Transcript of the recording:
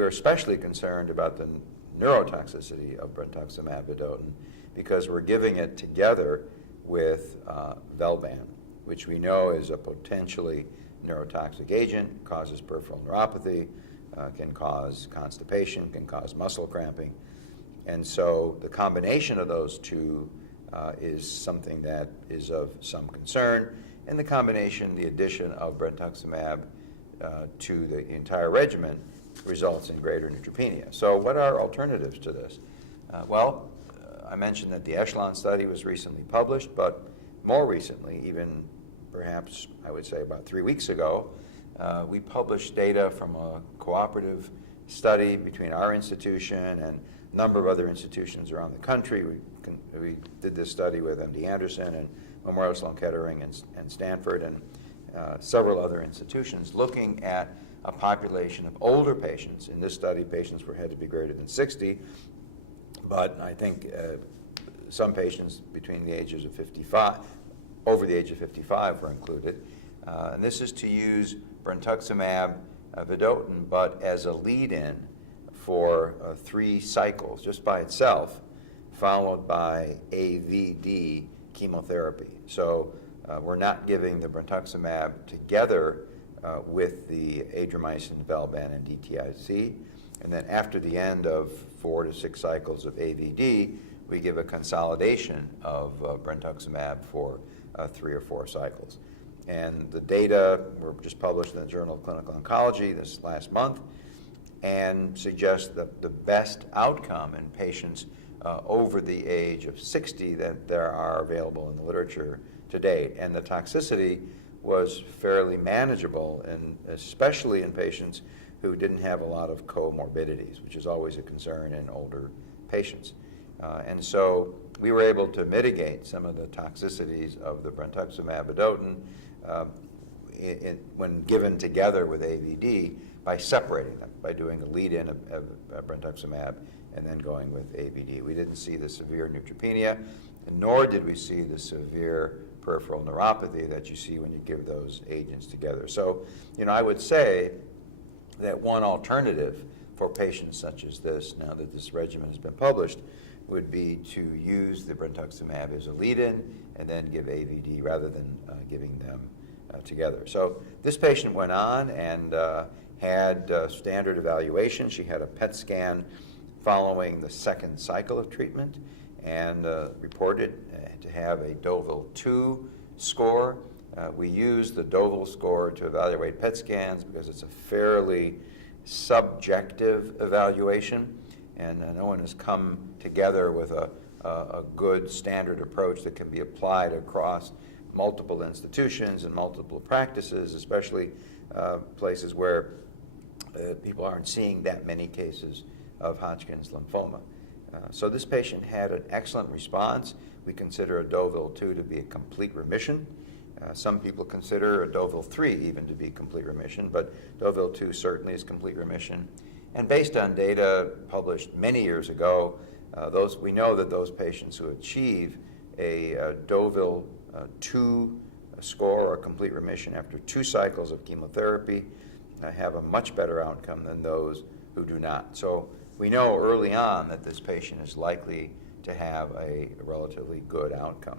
we're especially concerned about the neurotoxicity of Brentuximab Vedotin because we're giving it together with Velban, which we know is a potentially neurotoxic agent, causes peripheral neuropathy, can cause constipation, can cause muscle cramping. And so the combination of those two is something that is of some concern. And the combination, the addition of Brentuximab to the entire regimen results in greater neutropenia. So what are alternatives to this? I mentioned that the Echelon study was recently published, but more recently, even perhaps I would say about 3 weeks ago, we published data from a cooperative study between our institution and a number of other institutions around the country. We did this study with MD Anderson and Memorial Sloan Kettering and Stanford and several other institutions looking at a population of older patients. In this study, patients had to be greater than 60, but I think some patients between the ages of 55, over the age of 55 were included. And this is to use Brentuximab Vedotin, but as a lead-in for 3 cycles, just by itself, followed by AVD chemotherapy. So we're not giving the Brentuximab together with the Adriamycin, Velban, and DTIC. And then after the end of 4 to 6 cycles of AVD, we give a consolidation of Brentuximab for 3 or 4 cycles. And the data were just published in the Journal of Clinical Oncology this last month and suggest that the best outcome in patients over the age of 60 that there are available in the literature to date. And the toxicity was fairly manageable, and especially in patients who didn't have a lot of comorbidities, which is always a concern in older patients. And so we were able to mitigate some of the toxicities of the Brentuximab Vedotin when given together with AVD by separating them, by doing a lead-in of Brentuximab and then going with AVD. We didn't see the severe neutropenia, nor did we see the severe peripheral neuropathy that you see when you give those agents together. So, I would say that one alternative for patients such as this, now that this regimen has been published, would be to use the Brentuximab as a lead-in and then give AVD rather than giving them together. So this patient went on and had standard evaluation. She had a PET scan following the second cycle of treatment and reported to have a Deauville-2 score. We use the Deauville score to evaluate PET scans because it's a fairly subjective evaluation, and no one has come together with a good standard approach that can be applied across multiple institutions and multiple practices, especially places where people aren't seeing that many cases of Hodgkin's lymphoma. So this patient had an excellent response. We consider a Deauville-2 to be a complete remission. Some people consider a Deauville-3 even to be complete remission, but Deauville-2 certainly is complete remission. And based on data published many years ago, we know that those patients who achieve a Deauville-2 score or complete remission after 2 cycles of chemotherapy have a much better outcome than those who do not. So we know early on that this patient is likely to have a relatively good outcome.